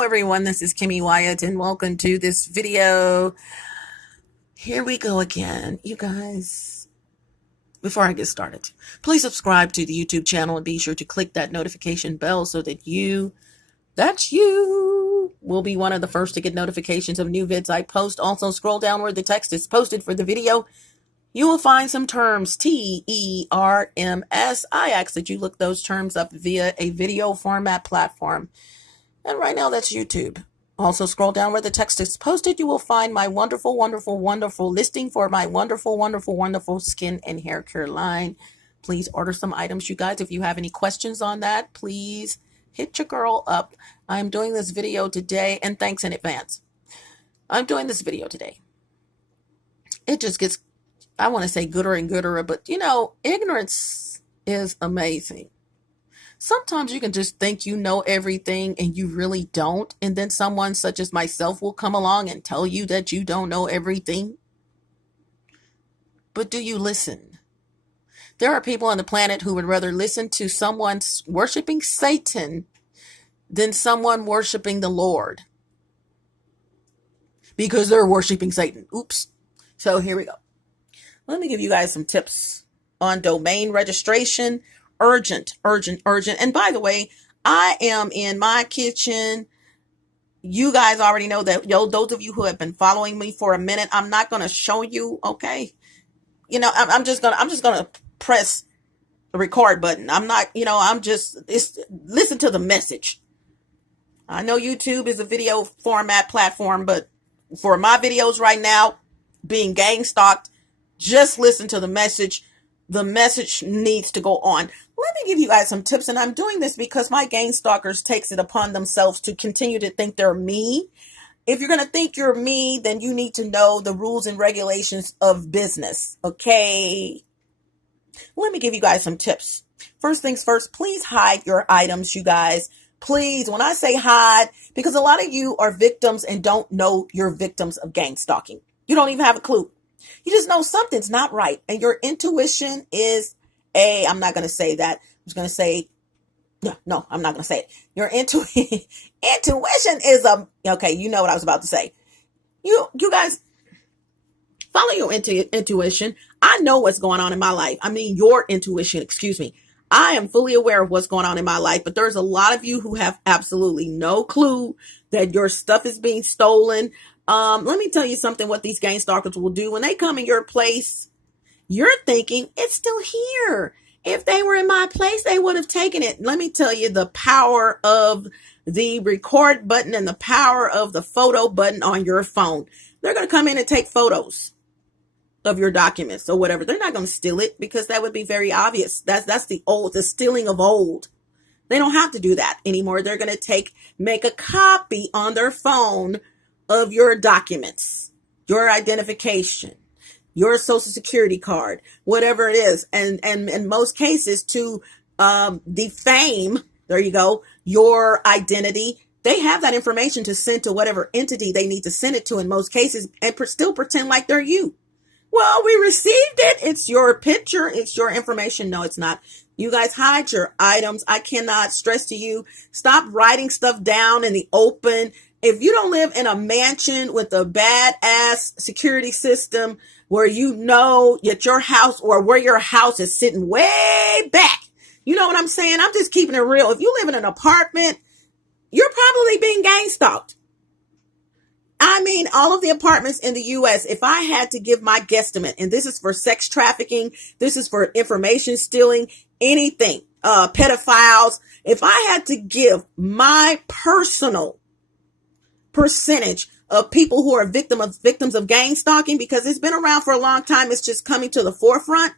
Hello everyone, this is Kimmy Wyatt and welcome to this video. Here we go again. You guys, before I get started, please subscribe to the YouTube channel and be sure to click that notification bell so that you will be one of the first to get notifications of new vids I post. Also, scroll down where the text is posted for the video. You will find some terms, TERMS. I ask that you look those terms up via a video format platform. And right now that's YouTube. Also scroll down where the text is posted. You will find my wonderful, wonderful, wonderful listing for my wonderful, wonderful, wonderful skin and hair care line. Please order some items, you guys. If you have any questions on that, please hit your girl up. I'm doing this video today, and thanks in advance. I'm doing this video today. It just gets, I want to say gooder and gooder, but you know, ignorance is amazing. Sometimes you can just think you know everything and you really don't. And then someone such as myself will come along and tell you that you don't know everything. But do you listen? There are people on the planet who would rather listen to someone worshiping Satan than someone worshiping the Lord. Because they're worshiping Satan. Oops. So here we go. Let me give you guys some tips on domain registration. Urgent. And by the way, I am in my kitchen. You guys already know that. Those of you who have been following me for a minute, I'm not going to show you. Okay. You know, I'm just going to press the record button. I'm not, listen to the message. I know YouTube is a video format platform, but for my videos right now, being gang stalked, just listen to the message. The message needs to go on. Let me give you guys some tips, and I'm doing this because my gang stalkers takes it upon themselves to continue to think they're me. If you're going to think you're me, then you need to know the rules and regulations of business, okay? Let me give you guys some tips. First things first, please hide your items, you guys. Please, when I say hide, because a lot of you are victims and don't know you're victims of gang stalking. You don't even have a clue. You just know something's not right. And your intuition is I'm not going to say that. I was going to say, no, I'm not going to say it. Your intuition is okay, you know what I was about to say. You guys, follow your intuition. I know what's going on in my life. I mean, your intuition, excuse me. I am fully aware of what's going on in my life, but there's a lot of you who have absolutely no clue that your stuff is being stolen. Let me tell you something, what these gang stalkers will do. When they come in your place, you're thinking it's still here. If they were in my place, they would have taken it. Let me tell you the power of the record button and the power of the photo button on your phone. They're going to come in and take photos of your documents or whatever. They're not going to steal it because that would be very obvious. That's the stealing of old. They don't have to do that anymore. They're going to make a copy on their phone of your documents, your identification, your social security card, whatever it is. And in most cases to defame, there you go, your identity. They have that information to send to whatever entity they need to send it to in most cases and still pretend like they're you. Well, we received it. It's your picture. It's your information. No, it's not. You guys hide your items. I cannot stress to you, stop writing stuff down in the open. If you don't live in a mansion with a badass security system where you know that your house or where your house is sitting way back, you know what I'm saying? I'm just keeping it real. If you live in an apartment, you're probably being gang stalked. I mean, all of the apartments in the U.S., if I had to give my guesstimate, and this is for sex trafficking, this is for information stealing, anything, pedophiles, if I had to give my personal percentage of people who are victims of gang stalking, because it's been around for a long time, it's just coming to the forefront,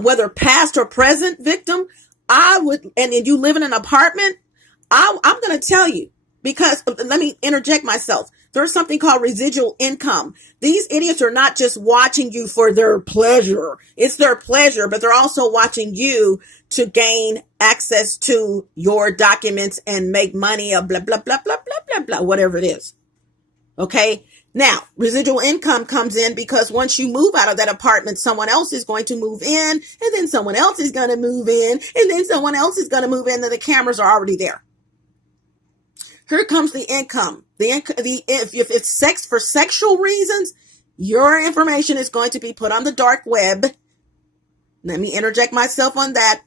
whether past or present victim, I would, and you live in an apartment, I'm going to tell you, because let me interject myself. There's something called residual income. These idiots are not just watching you for their pleasure. It's their pleasure, but they're also watching you to gain access to your documents and make money of blah, blah, blah, blah, blah, blah, blah, whatever it is. Okay. Now, residual income comes in because once you move out of that apartment, someone else is going to move in, and then someone else is going to move in, and then someone else is going to move in, and the cameras are already there. Here comes the income. If it's sex for sexual reasons, your information is going to be put on the dark web. Let me interject myself on that.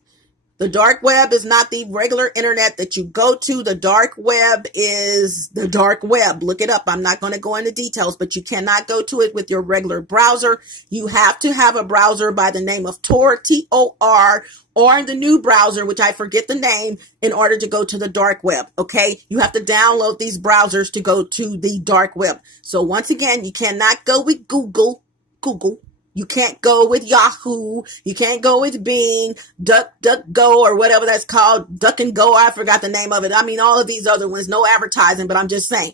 The dark web is not the regular internet that you go to. The dark web is the dark web. Look it up. I'm not going to go into details, but you cannot go to it with your regular browser. You have to have a browser by the name of Tor, Tor, or the new browser, which I forget the name, in order to go to the dark web. Okay. You have to download these browsers to go to the dark web. So once again, you cannot go with Google. You can't go with Yahoo. You can't go with Bing, DuckDuckGo, or whatever that's called. Duck and Go. I forgot the name of it. I mean, all of these other ones, no advertising, but I'm just saying.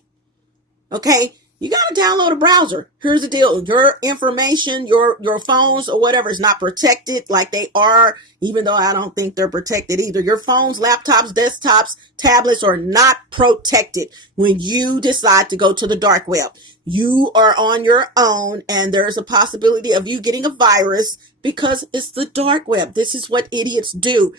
Okay. You got to download a browser. Here's the deal. Your information, your phones or whatever is not protected like they are, even though I don't think they're protected either. Your phones, laptops, desktops, tablets are not protected when you decide to go to the dark web. You are on your own, and there's a possibility of you getting a virus because it's the dark web. This is what idiots do.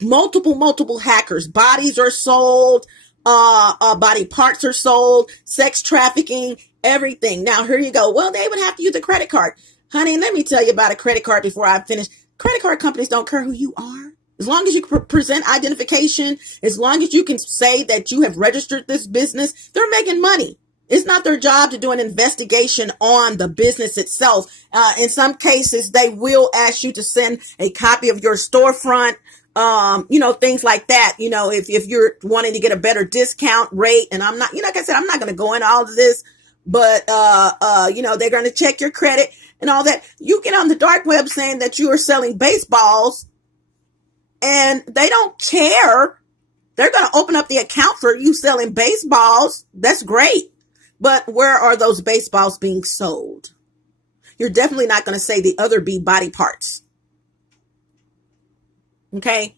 Multiple hackers. Bodies are sold. Body parts are sold, sex trafficking, everything. Now, here you go. Well, they would have to use a credit card. Honey, let me tell you about a credit card before I finish. Credit card companies don't care who you are. As long as you present identification, as long as you can say that you have registered this business, they're making money. It's not their job to do an investigation on the business itself. In some cases, they will ask you to send a copy of your storefront, things like that, if you're wanting to get a better discount rate. And I'm not, like I said, I'm not going to go into all of this, but, they're going to check your credit and all that. You get on the dark web saying that you are selling baseballs and they don't care. They're going to open up the account for you selling baseballs. That's great. But where are those baseballs being sold? You're definitely not going to say the other B body parts. Okay.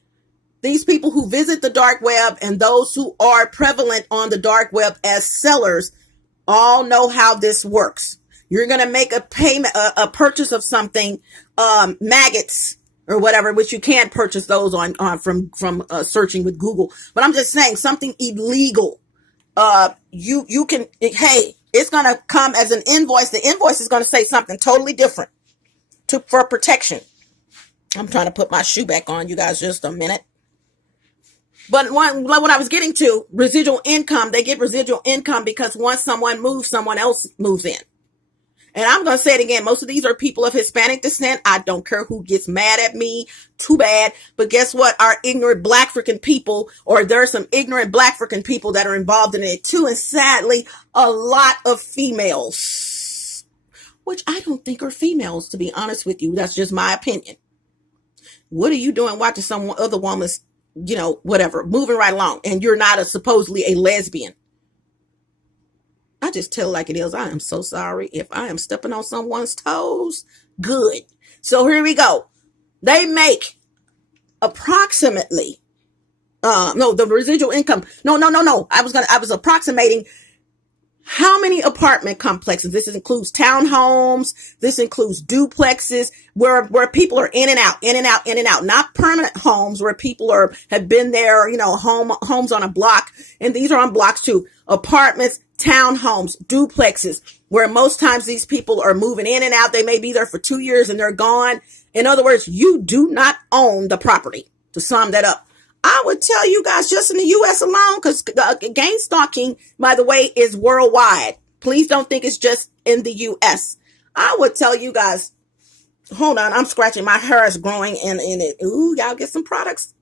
These people who visit the dark web and those who are prevalent on the dark web as sellers all know how this works. You're going to make a payment, a purchase of something, maggots or whatever, which you can't purchase those from searching with Google. But I'm just saying something illegal. You can, hey, it's going to come as an invoice. The invoice is going to say something totally different for protection. I'm trying to put my shoe back on, you guys, just a minute. But what I was getting to, residual income, they get residual income because once someone moves, someone else moves in. And I'm going to say it again. Most of these are people of Hispanic descent. I don't care who gets mad at me. Too bad. But guess what? Our ignorant Black African people, or there are some ignorant Black African people that are involved in it too. And sadly, a lot of females, which I don't think are females, to be honest with you. That's just my opinion. What are you doing watching some other woman's, whatever, moving right along, and you're not supposedly a lesbian? I just tell like it is. I am so sorry if I am stepping on someone's toes. Good. So here we go. They make approximately, the residual income. No. I was approximating how many apartment complexes. This includes townhomes. This includes duplexes where people are in and out, not permanent homes where people have been there, homes on a block. And these are on blocks too. Apartments, townhomes, duplexes, where most times these people are moving in and out. They may be there for 2 years and they're gone. In other words, you do not own the property, to sum that up. I would tell you guys just in the U.S. alone, because gang stalking, by the way, is worldwide. Please don't think it's just in the U.S. I would tell you guys, hold on, I'm scratching. My hair is growing in it. Ooh, y'all get some products.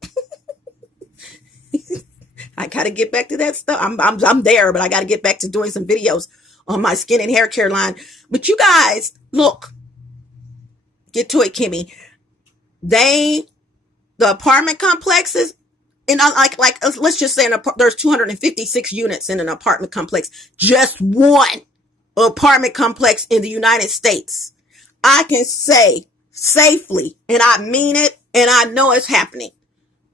I got to get back to that stuff. I'm there, but I got to get back to doing some videos on my skin and hair care line. But you guys, look, get to it, Kimmy. The apartment complexes, and let's just say there's 256 units in an apartment complex. Just one apartment complex in the United States. I can say safely, and I mean it, and I know it's happening.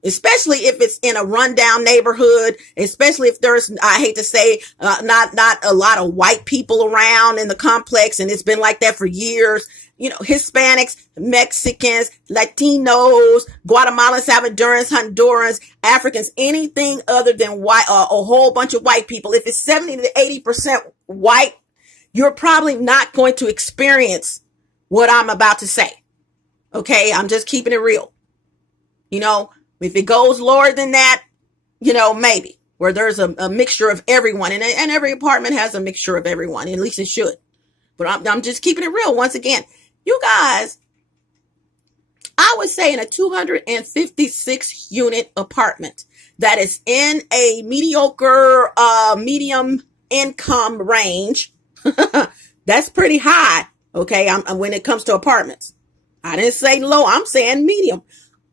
especially if it's in a rundown neighborhood, especially if there's, I hate to say, not a lot of white people around in the complex, and it's been like that for years. You know, Hispanics, Mexicans, Latinos, Guatemalans, Salvadorans, Hondurans, Africans, anything other than white, a whole bunch of white people. If it's 70 to 80% white, you're probably not going to experience what I'm about to say. Okay, I'm just keeping it real. You know, if it goes lower than that, you know, maybe where there's a mixture of everyone, and every apartment has a mixture of everyone, at least it should. But I'm just keeping it real. Once again, you guys, I would say in a 256 unit apartment that is in a mediocre, medium income range, that's pretty high. Okay. When it comes to apartments, I didn't say low. I'm saying medium.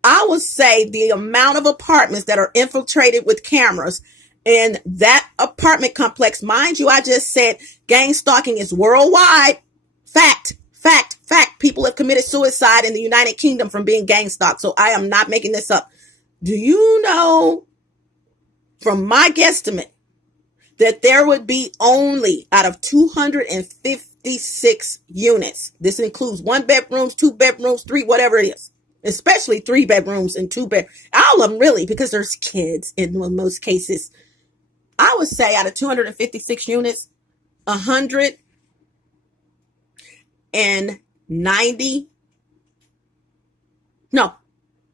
I would say the amount of apartments that are infiltrated with cameras in that apartment complex, mind you, I just said gang stalking is worldwide. Fact. People have committed suicide in the United Kingdom from being gang stalked. So I am not making this up. Do you know, from my guesstimate, that there would be only out of 256 units. This includes 1 bedrooms, 2 bedrooms, 3, whatever it is. Especially 3 bedrooms and 2 bed. All of them really, because there's kids in most cases. I would say out of 256 units, 190. No,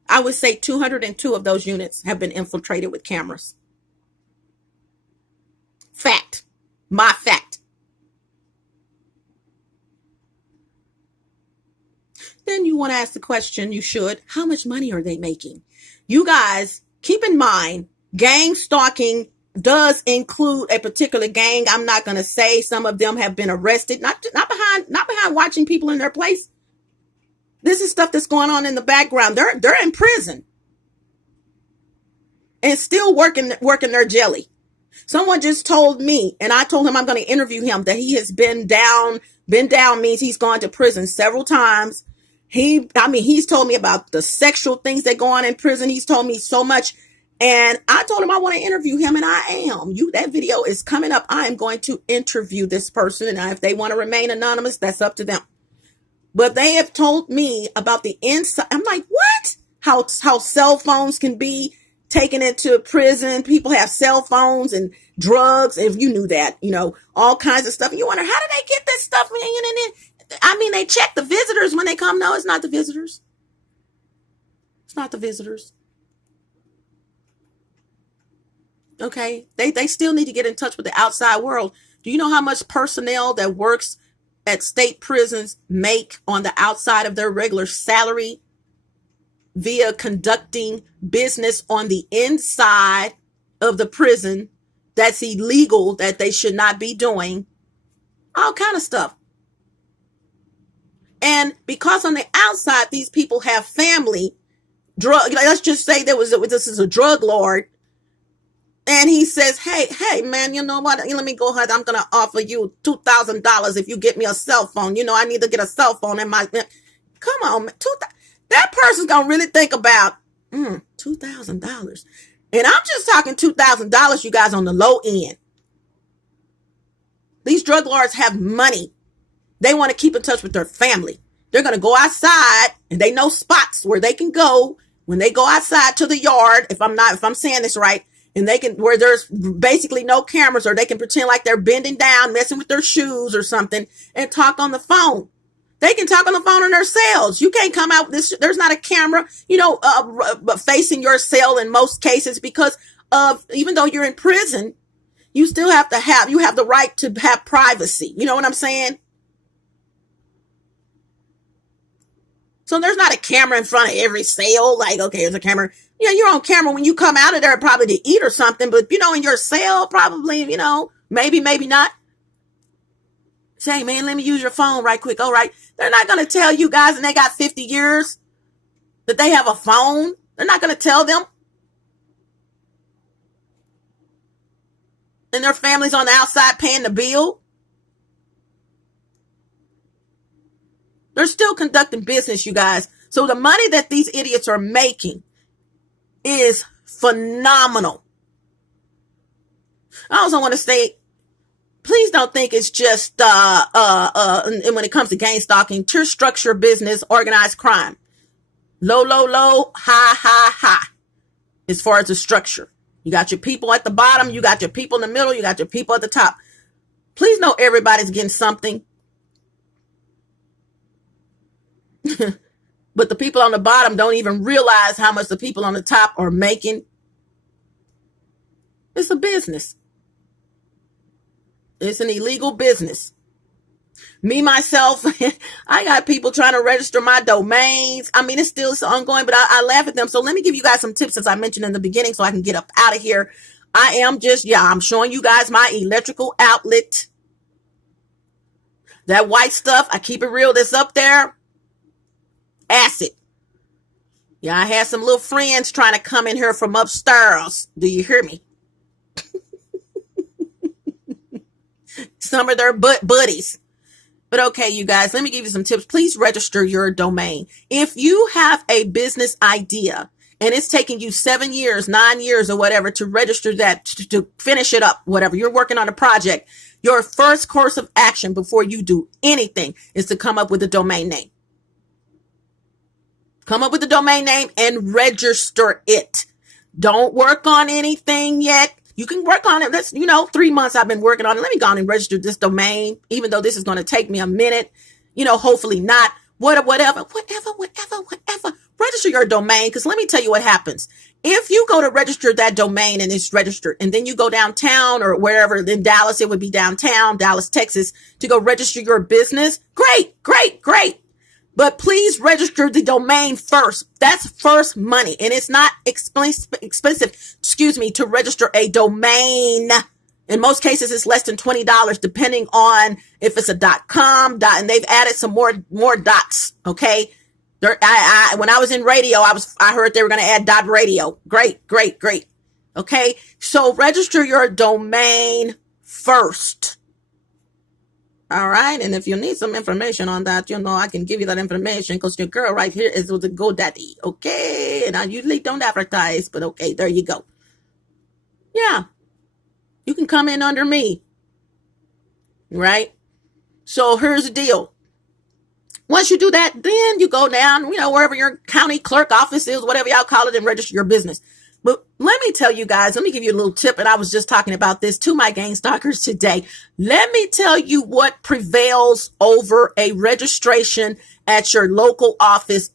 I would say 202 of those units have been infiltrated with cameras. Fact. My fact. Then you want to ask the question, you should, how much money are they making? You guys, keep in mind, gang stalking does include a particular gang. I'm not going to say some of them have been arrested, not behind watching people in their place. This is stuff that's going on in the background. They're in prison and still working their jelly. Someone just told me, and I told him I'm going to interview him, that he has been down. Been down means he's gone to prison several times. He's told me about the sexual things that go on in prison. He's told me so much. And I told him I want to interview him, and I am. That video is coming up. I am going to interview this person. And if they want to remain anonymous, that's up to them. But they have told me about the inside. I'm like, what? How cell phones can be taken into prison. People have cell phones and drugs. If you knew that, all kinds of stuff. And you wonder, how did they get this stuff? They check the visitors when they come. No, it's not the visitors. It's not the visitors. Okay. They still need to get in touch with the outside world. Do you know how much personnel that works at state prisons make on the outside of their regular salary via conducting business on the inside of the prison that's illegal, that they should not be doing? All kind of stuff. And because on the outside, these people have family, let's just say this is a drug lord. And he says, hey, man, you know what? Let me go ahead. I'm going to offer you $2,000 if you get me a cell phone. I need to get a cell phone in my, come on, man. That person's going to really think about $2,000. And I'm just talking $2,000, you guys, on the low end. These drug lords have money. They want to keep in touch with their family. They're going to go outside, and they know spots where they can go when they go outside to the yard. If I'm saying this right, and where there's basically no cameras, or they can pretend like they're bending down, messing with their shoes or something, and talk on the phone. They can talk on the phone in their cells. You can't come out. There's not a camera, facing your cell in most cases, because even though you're in prison, you still have the right to have privacy. You know what I'm saying? So there's not a camera in front of every cell. Like, okay, there's a camera. Yeah, you're on camera when you come out of there, probably to eat or something. But, in your cell, probably, maybe not. Say, man, let me use your phone right quick. All right. They're not going to tell you guys, and they got 50 years, that they have a phone. They're not going to tell them. And their family's on the outside paying the bill. They're still conducting business, you guys. So the money that these idiots are making is phenomenal. I also want to say, please don't think it's just and when it comes to gang stalking, to structure business, organized crime. Low, high, high. As far as the structure, you got your people at the bottom, you got your people in the middle, you got your people at the top. Please know everybody's getting something. But the people on the bottom don't even realize how much the people on the top are making. It's a business. It's an illegal business. Me, myself, I got people trying to register my domains. I mean, it's still ongoing, but I laugh at them. So let me give you guys some tips, as I mentioned in the beginning, so I can get up out of here. I'm showing you guys my electrical outlet. That white stuff, I keep it real, that's up there. Acid. Yeah, I had some little friends trying to come in here from upstairs. Do you hear me? Some of their buddies. But okay, you guys, let me give you some tips. Please register your domain. If you have a business idea and it's taking you 7 years, 9 years or whatever to register that, to finish it up, whatever, you're working on a project, your first course of action before you do anything is to come up with a domain name. Come up with a domain name and register it. Don't work on anything yet. You can work on it. That's, 3 months I've been working on it. Let me go on and register this domain, even though this is going to take me a minute. Hopefully not. Whatever. Register your domain, because let me tell you what happens. If you go to register that domain and it's registered, and then you go downtown or wherever, in Dallas, it would be downtown, Dallas, Texas, to go register your business. Great. But please register the domain first. That's first money. And it's not expensive, to register a domain. In most cases, it's less than $20, depending on if it's a .com, and they've added some more dots. Okay. When I was in radio, I heard they were going to add .radio. Great. Okay. So register your domain first. All right. And if you need some information on that, I can give you that information, because your girl right here is with a GoDaddy. Okay. And I usually don't advertise, but okay, there you go. Yeah. You can come in under me. Right. So here's the deal. Once you do that, then you go down, wherever your county clerk office is, whatever y'all call it, and register your business. But let me tell you guys, let me give you a little tip. And I was just talking about this to my gang stalkers today. Let me tell you what prevails over a registration at your local office,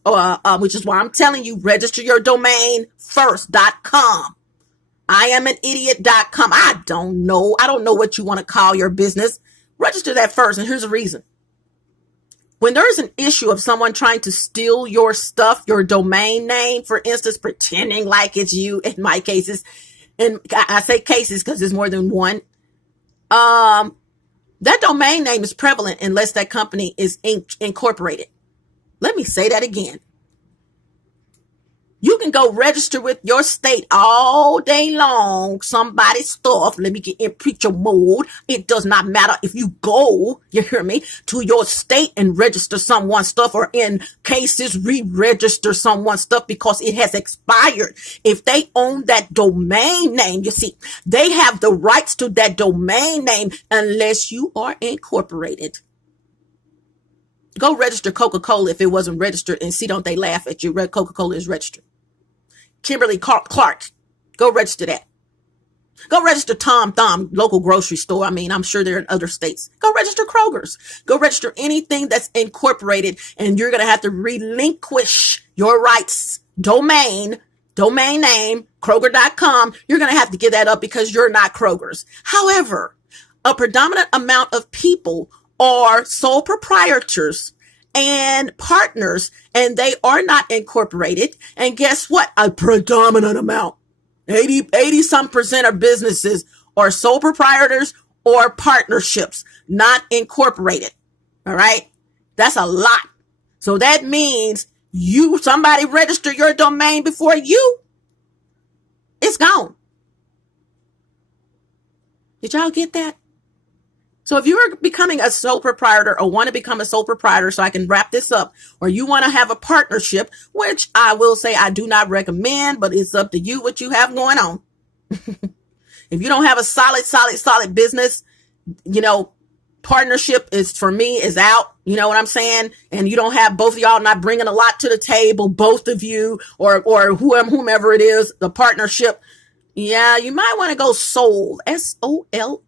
which is why I'm telling you, register your domain first.com. IamAnIdiot.com. I don't know what you want to call your business. Register that first. And here's the reason. When there's an issue of someone trying to steal your stuff, your domain name, for instance, pretending like it's you, in my cases, and I say cases because there's more than one, that domain name is prevalent unless that company is incorporated. Let me say that again. You can go register with your state all day long, somebody's stuff. Let me get in preacher mode. It does not matter if you go, you hear me, to your state and register someone's stuff, or in cases, re-register someone's stuff because it has expired. If they own that domain name, you see, they have the rights to that domain name unless you are incorporated. Go register Coca-Cola if it wasn't registered, and see, don't they laugh at you? Coca-Cola is registered. Kimberly-Clark, go register that. Go register Tom Thumb, local grocery store. I mean, I'm sure they're in other states. Go register Kroger's. Go register anything that's incorporated, and you're going to have to relinquish your rights. Domain name, Kroger.com. You're going to have to give that up because you're not Kroger's. However, a predominant amount of people are sole proprietors and partners, and they are not incorporated. And guess what? A predominant amount, 80 some percent of businesses are sole proprietors or partnerships, not incorporated. All right. That's a lot. So that means somebody register your domain before you, it's gone. Did y'all get that? So if you're becoming a sole proprietor or want to become a sole proprietor, so I can wrap this up, or you want to have a partnership, which I will say I do not recommend, but it's up to you what you have going on. If you don't have a solid business, partnership is, for me, is out. You know what I'm saying? And you don't have both of y'all not bringing a lot to the table, both of you, or whomever it is, the partnership. Yeah, you might want to go sole, SOLE.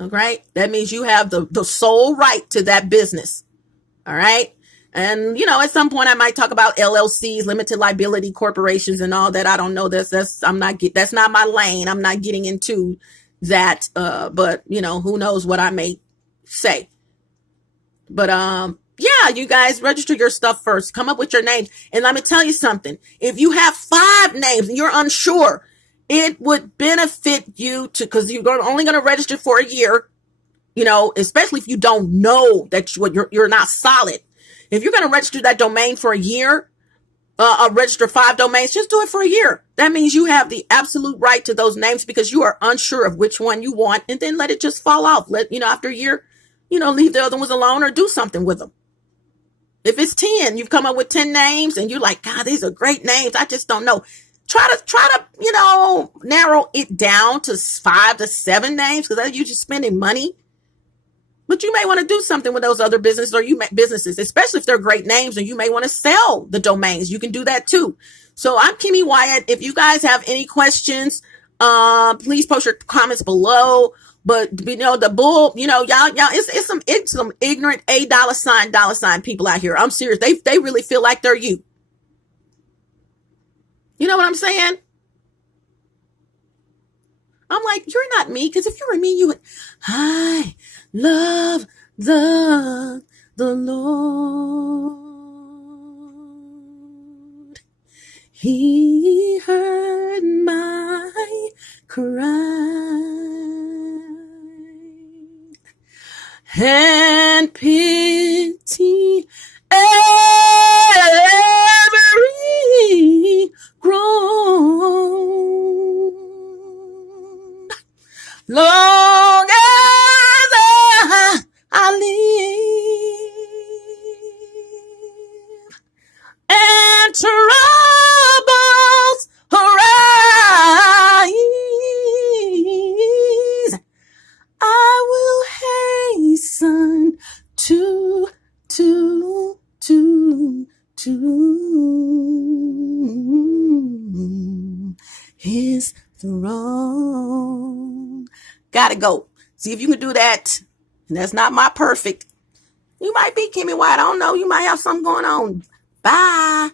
All right. That means you have the sole right to that business. All right. And, at some point I might talk about LLCs, limited liability corporations and all that. I don't know. That's not my lane. I'm not getting into that. But who knows what I may say. But, yeah, you guys register your stuff first. Come up with your names. And let me tell you something. If you have 5 names and you're unsure, it would benefit you because you're only going to register for a year, especially if you don't know that you're not solid. If you're going to register that domain for a year, register 5 domains, just do it for a year. That means you have the absolute right to those names because you are unsure of which one you want, and then let it just fall off. After a year, leave the other ones alone or do something with them. If it's 10, you've come up with 10 names and you're like, God, these are great names. I just don't know. Try to, narrow it down to 5 to 7 names because you're just spending money. But you may want to do something with those other businesses businesses, especially if they're great names, and you may want to sell the domains. You can do that too. So I'm Kimmy Wyatt. If you guys have any questions, please post your comments below. But the bull, y'all, it's some ignorant $$sign people out here. I'm serious. They really feel like they're you. You know what I'm saying? I'm like, you're not me, because if you were me, you would. I love the Lord. He heard my cry and pity every groan. Long as I live and troubles arise, I will hasten to his throne. Gotta go. See if you can do that. And that's not my perfect. You might be Kimmy Wyatt. I don't know. You might have something going on. Bye.